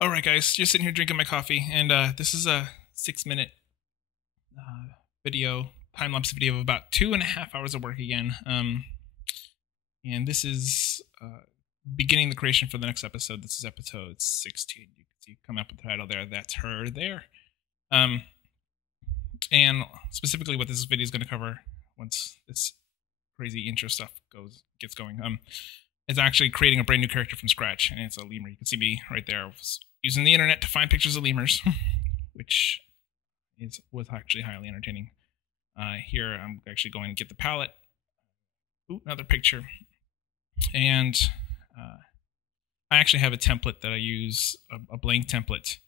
All right, guys, just sitting here drinking my coffee, and this is a 6 minute video, time lapse video of about 2.5 hours of work again. And this is beginning the creation for the next episode. This is episode 16. You can see coming up with the title there. That's her there. And specifically, what this video is going to cover once this crazy intro stuff gets going. Is actually creating a brand new character from scratch, and it's a lemur. You can see me right there. I was using the internet to find pictures of lemurs, which was actually highly entertaining. Here, I'm actually going to get the palette. Ooh, another picture. And I actually have a template that I use, a blank template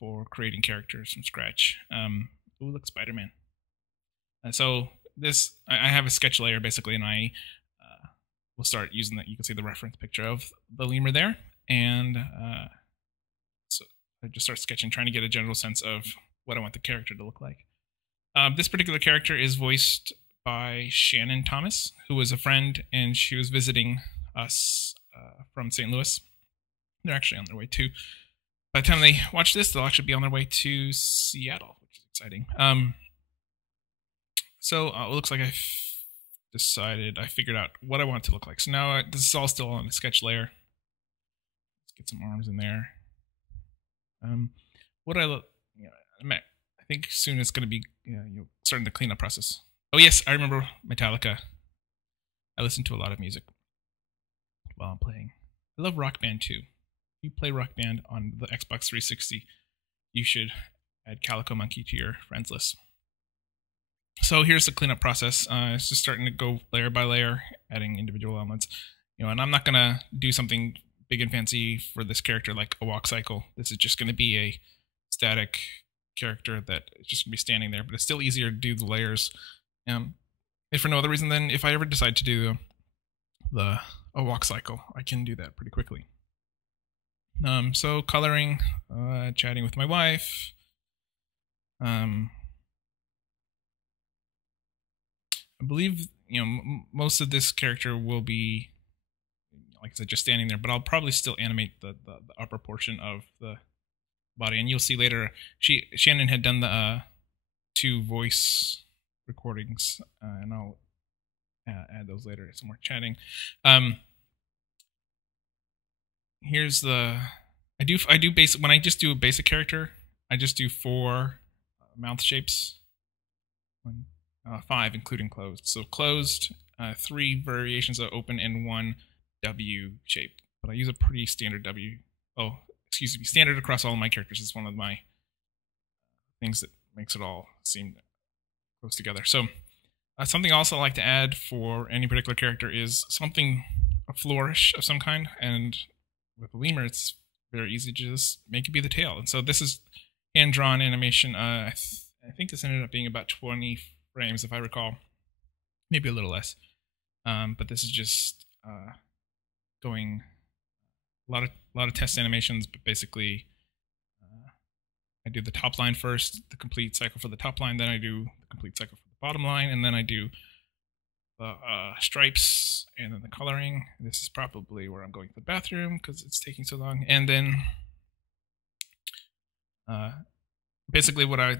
for creating characters from scratch. Ooh, look, Spider-Man. So this, I have a sketch layer basically, and we'll start using that. You can see the reference picture of the lemur there, and so I just start sketching, trying to get a general sense of what I want the character to look like. This particular character is voiced by Shannon Thomas, who was a friend, and she was visiting us from St. Louis. They're actually on their way to. By the time they watch this, they'll actually be on their way to Seattle, which is exciting. So it looks like I figured out what I want it to look like. So now this is all still on the sketch layer. Let's get some arms in there. I think soon it's going to be starting the cleanup process. Oh yes, I remember Metallica. I listen to a lot of music while I'm playing. I love Rock Band too. If you play Rock Band on the Xbox 360, you should add Calico Monkey to your friends list. So here's the cleanup process. It's just starting to go layer by layer, adding individual elements. And I'm not gonna do something big and fancy for this character like a walk cycle. This is just gonna be a static character that is just gonna be standing there. But it's still easier to do the layers, if for no other reason than if I ever decide to do a walk cycle, I can do that pretty quickly. So coloring, chatting with my wife. I believe most of this character will be, like I said, just standing there, but I'll probably still animate the upper portion of the body, and you'll see later. Shannon had done the 2 voice recordings, and I'll add those later. Some more chatting. Here's the I do basic when I just do a basic character. I just do 4 mouth shapes. 5 including closed. So closed, 3 variations of open, and 1 W shape. But I use a pretty standard W. Oh, excuse me, standard across all of my characters is one of my things that makes it all seem close together. So something also I like to add for any particular character is a flourish of some kind. And with a lemur, it's very easy to just make it be the tail. And so this is hand-drawn animation. I think this ended up being about 20 frames, if I recall, maybe a little less. But this is just going a lot of test animations. But basically, I do the top line first, the complete cycle for the top line, then I do the complete cycle for the bottom line, and then I do the stripes and then the coloring. This is probably where I'm going to the bathroom because it's taking so long. And then basically what I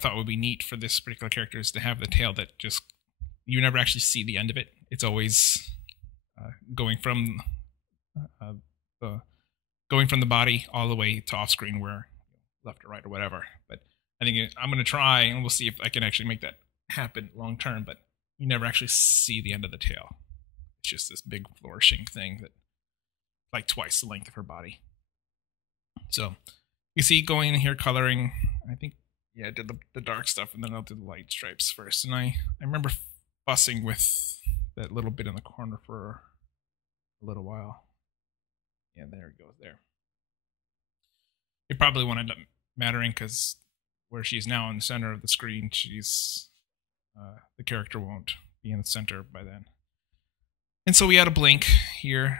thought would be neat for this particular character is to have the tail that just, you never actually see the end of it. It's always going from the body all the way to off screen, where left or right or whatever. But I think I'm going to try, and we'll see if I can actually make that happen long term. But you never actually see the end of the tail. It's just this big flourishing thing that like twice the length of her body. So you see, going in here, coloring, I think, I did the dark stuff, and then I'll do the light stripes first. And I remember fussing with that little bit in the corner for a little while. Yeah, there it goes there. It probably won't end up mattering because where she's now in the center of the screen, the character won't be in the center by then. And so we add a blink here.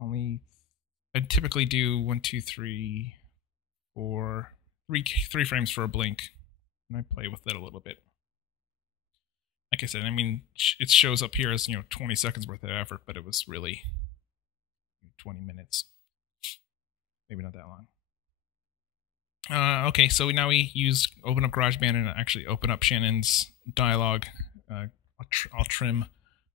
I typically do 1, 2, 3, 4, 3 frames for a blink, and I play with it a little bit. Like I said, I mean, it shows up here as 20 seconds worth of effort, but it was really 20 minutes. maybe not that long. Okay, so now we open up GarageBand and actually open up Shannon's dialogue. I'll trim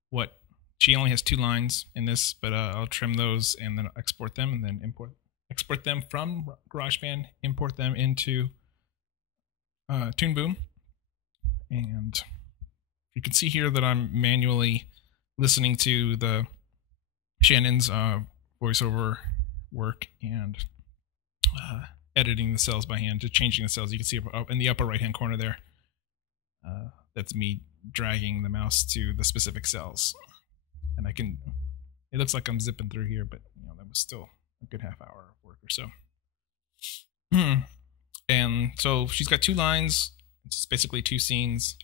what she only has 2 lines in this, but I'll trim those and then export them and then export them from GarageBand, import them into Toon Boom, and you can see here that I'm manually listening to the Shannon's voiceover work and editing the cells by hand, just changing the cells. You can see in the upper right hand corner there, that's me dragging the mouse to the specific cells, and it looks like I'm zipping through here, but that was still a good half hour of work or so. And so she's got 2 lines. It's basically 2 scenes.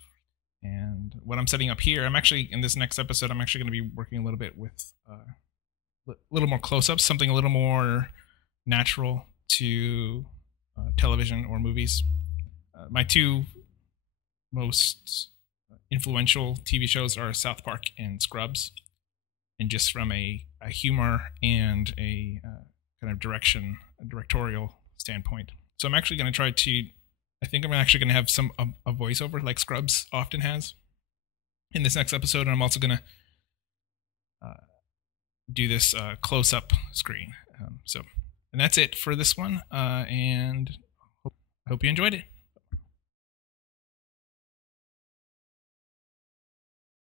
And what I'm setting up here, in this next episode, I'm actually going to be working a little bit with a little more close-ups, something a little more natural to television or movies. My 2 most influential TV shows are South Park and Scrubs. And just from a humor and a kind of directorial standpoint. So I'm actually going to I think I'm actually going to have a voiceover like Scrubs often has in this next episode. And I'm also going to do this close-up screen. And that's it for this one. And hope you enjoyed it.